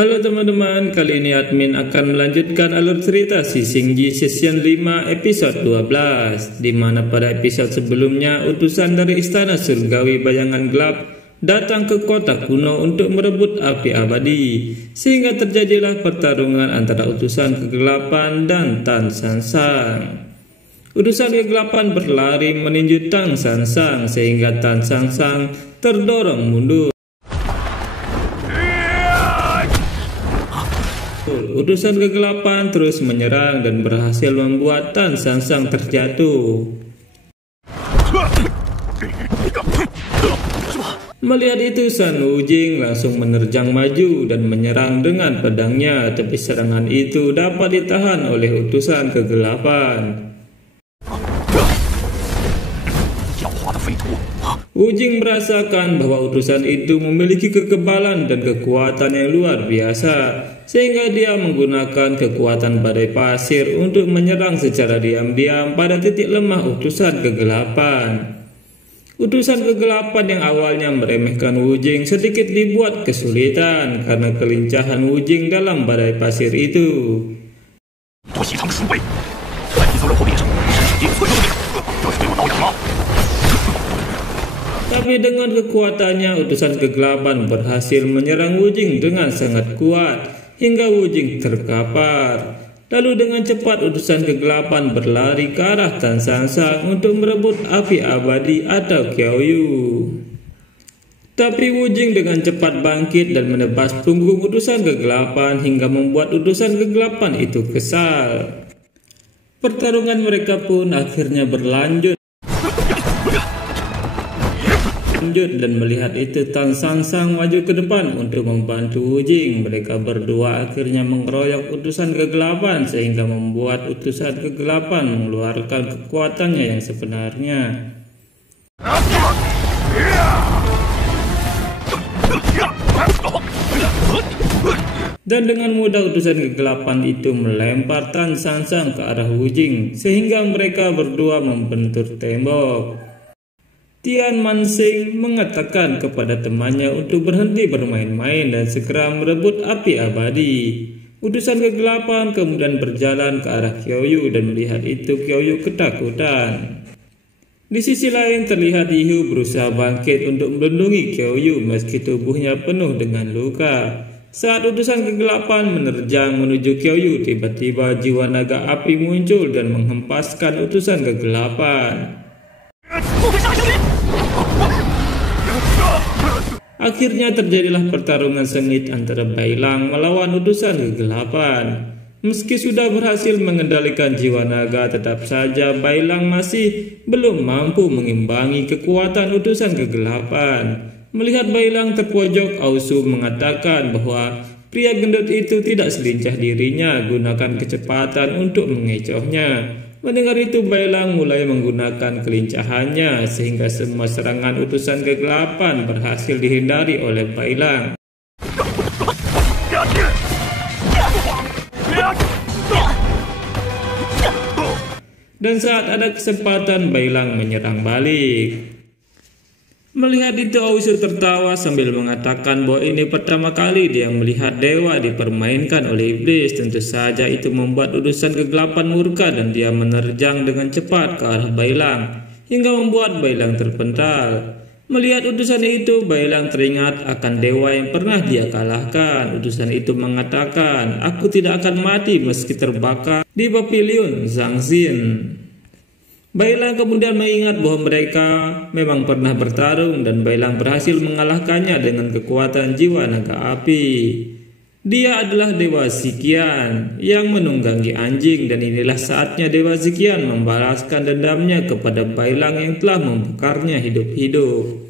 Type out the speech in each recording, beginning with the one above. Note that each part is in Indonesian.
Halo teman-teman, kali ini admin akan melanjutkan alur cerita Si Xingyi Season 5 episode 12, di mana pada episode sebelumnya utusan dari istana surgawi bayangan gelap datang ke kota kuno untuk merebut api abadi, sehingga terjadilah pertarungan antara utusan kegelapan dan Tan Sangsang. Utusan kegelapan berlari meninju Tan Sangsang sehingga Tan Sangsang terdorong mundur. Utusan kegelapan terus menyerang dan berhasil membuat Tan Sangsang terjatuh. Melihat itu, San Wujing langsung menerjang maju dan menyerang dengan pedangnya, tapi serangan itu dapat ditahan oleh utusan kegelapan. Wujing merasakan bahwa utusan itu memiliki kekebalan dan kekuatan yang luar biasa, sehingga dia menggunakan kekuatan badai pasir untuk menyerang secara diam-diam pada titik lemah utusan kegelapan. Utusan kegelapan yang awalnya meremehkan Wujing sedikit dibuat kesulitan karena kelincahan Wujing dalam badai pasir itu. Tapi dengan kekuatannya, utusan kegelapan berhasil menyerang Wujing dengan sangat kuat hingga Wujing terkapar. Lalu dengan cepat utusan kegelapan berlari ke arah Tan Sangsang untuk merebut api abadi atau Qiaoyu. Tapi Wujing dengan cepat bangkit dan menebas punggung utusan kegelapan hingga membuat utusan kegelapan itu kesal. Pertarungan mereka pun akhirnya berlanjut. Dan melihat itu, Tan Sangsang maju ke depan untuk membantu Wujing. Mereka berdua akhirnya mengeroyok utusan kegelapan sehingga membuat utusan kegelapan mengeluarkan kekuatannya yang sebenarnya. Dan dengan mudah utusan kegelapan itu melempar Tan Sangsang ke arah Wujing sehingga mereka berdua membentur tembok. Tian Manxing mengatakan kepada temannya untuk berhenti bermain-main dan segera merebut api abadi. Utusan kegelapan kemudian berjalan ke arah Qiaoyu dan melihat itu Qiaoyu ketakutan. Di sisi lain terlihat Yihu berusaha bangkit untuk melindungi Qiaoyu meski tubuhnya penuh dengan luka. Saat utusan kegelapan menerjang menuju Qiaoyu, tiba-tiba jiwa naga api muncul dan menghempaskan utusan kegelapan. Akhirnya terjadilah pertarungan sengit antara Bailang melawan utusan kegelapan. Meski sudah berhasil mengendalikan jiwa naga, tetap saja Bailang masih belum mampu mengimbangi kekuatan utusan kegelapan. Melihat Bailang terpojok, Ausu mengatakan bahwa pria gendut itu tidak selincah dirinya, gunakan kecepatan untuk mengecohnya. Mendengar itu, Bailang mulai menggunakan kelincahannya sehingga semua serangan utusan kegelapan berhasil dihindari oleh Bailang. Dan saat ada kesempatan, Bailang menyerang balik. Melihat itu, Ausu tertawa sambil mengatakan bahwa ini pertama kali dia melihat dewa dipermainkan oleh iblis. Tentu saja itu membuat utusan kegelapan murka dan dia menerjang dengan cepat ke arah Bailang hingga membuat Bailang terpental. Melihat utusan itu, Bailang teringat akan dewa yang pernah dia kalahkan. Utusan itu mengatakan, "Aku tidak akan mati meski terbakar di pavilion Zhangxin." Bailang kemudian mengingat bahwa mereka memang pernah bertarung dan Bailang berhasil mengalahkannya dengan kekuatan jiwa naga api. Dia adalah Dewa Ziqian yang menunggangi anjing, dan inilah saatnya Dewa Ziqian membalaskan dendamnya kepada Bailang yang telah membakarnya hidup-hidup.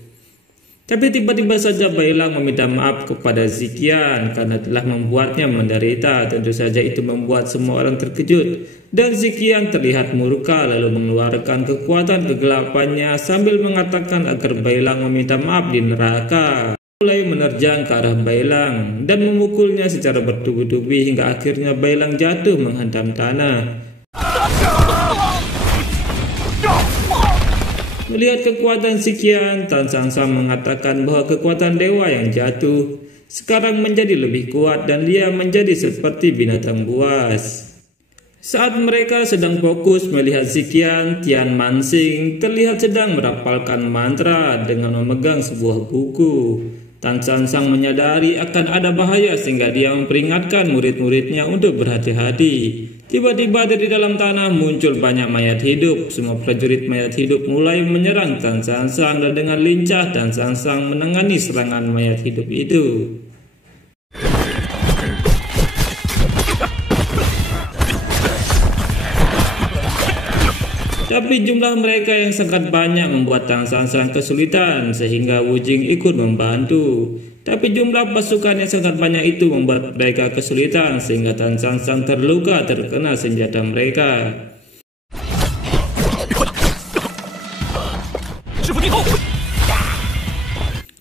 Tapi tiba-tiba saja Bailang meminta maaf kepada Ziqian karena telah membuatnya menderita. Tentu saja itu membuat semua orang terkejut, dan Ziqian terlihat murka lalu mengeluarkan kekuatan kegelapannya sambil mengatakan agar Bailang meminta maaf di neraka. Mulai menerjang ke arah Bailang dan memukulnya secara bertubi-tubi hingga akhirnya Bailang jatuh menghantam tanah. Melihat kekuatan Ziqian, Tan Sangsang mengatakan bahwa kekuatan dewa yang jatuh sekarang menjadi lebih kuat dan dia menjadi seperti binatang buas. Saat mereka sedang fokus melihat Ziqian, Tian Manxing terlihat sedang merapalkan mantra dengan memegang sebuah buku. Tan San Sang menyadari akan ada bahaya sehingga dia memperingatkan murid-muridnya untuk berhati-hati. Tiba-tiba dari dalam tanah muncul banyak mayat hidup. Semua prajurit mayat hidup mulai menyerang Tan San Sang dan dengan lincah Tan San Sang menangani serangan mayat hidup itu. Tapi jumlah mereka yang sangat banyak membuat Tan San Sang kesulitan sehingga Wu Jing ikut membantu. Tapi jumlah pasukan yang sangat banyak itu membuat mereka kesulitan sehingga Tan San Sang terluka terkena senjata mereka.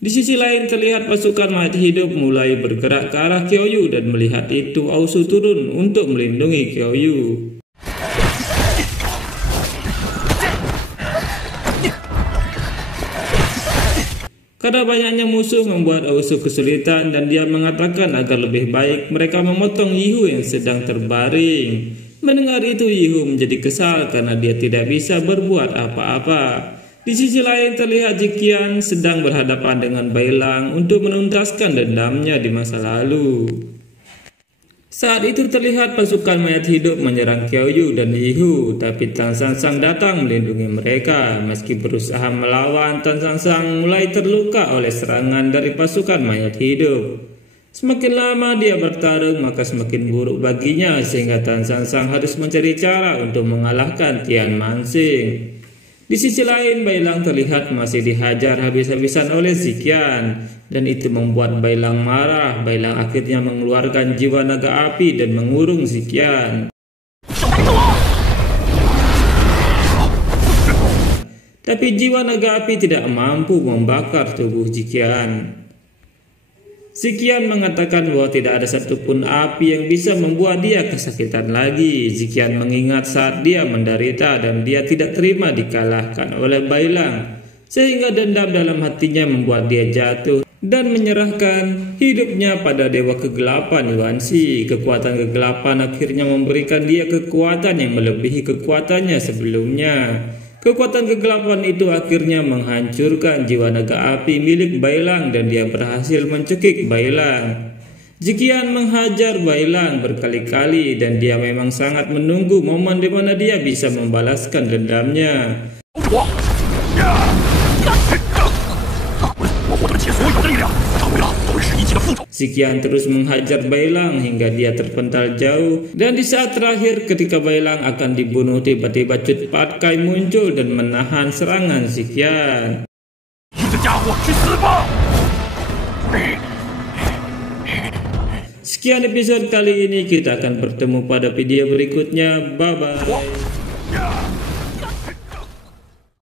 Di sisi lain terlihat pasukan mayat hidup mulai bergerak ke arah Qiao dan melihat itu Aosu turun untuk melindungi Qiao. Karena banyaknya musuh membuat Aosu kesulitan dan dia mengatakan agar lebih baik mereka memotong Yihu yang sedang terbaring. Mendengar itu Yihu menjadi kesal karena dia tidak bisa berbuat apa-apa. Di sisi lain terlihat Ziqian sedang berhadapan dengan Bailang untuk menuntaskan dendamnya di masa lalu. Saat itu terlihat pasukan mayat hidup menyerang Qiao dan Yihu, tapi Tan San Sang datang melindungi mereka. Meski berusaha melawan, Tan San Sang mulai terluka oleh serangan dari pasukan mayat hidup. Semakin lama dia bertarung, maka semakin buruk baginya sehingga Tan San Sang harus mencari cara untuk mengalahkan Tian Manxing. Di sisi lain, Bailang terlihat masih dihajar habis-habisan oleh Ziqian dan itu membuat Bailang marah. Bailang akhirnya mengeluarkan jiwa naga api dan mengurung Ziqian. Tapi jiwa naga api tidak mampu membakar tubuh Ziqian. Ziqian mengatakan bahwa tidak ada satupun api yang bisa membuat dia kesakitan lagi. Ziqian mengingat saat dia menderita dan dia tidak terima dikalahkan oleh Bailang, sehingga dendam dalam hatinya membuat dia jatuh dan menyerahkan hidupnya pada Dewa Kegelapan Yuanxi. Kekuatan kegelapan akhirnya memberikan dia kekuatan yang melebihi kekuatannya sebelumnya. Kekuatan kegelapan itu akhirnya menghancurkan jiwa naga api milik Bailang dan dia berhasil mencekik Bailang. Ziqian menghajar Bailang berkali-kali dan dia memang sangat menunggu momen di mana dia bisa membalaskan dendamnya. Ziqian terus menghajar Bailang hingga dia terpental jauh, dan di saat terakhir ketika Bailang akan dibunuh tiba-tiba Cut Pat Kai muncul dan menahan serangan Ziqian. Sekian episode kali ini, kita akan bertemu pada video berikutnya. Bye bye.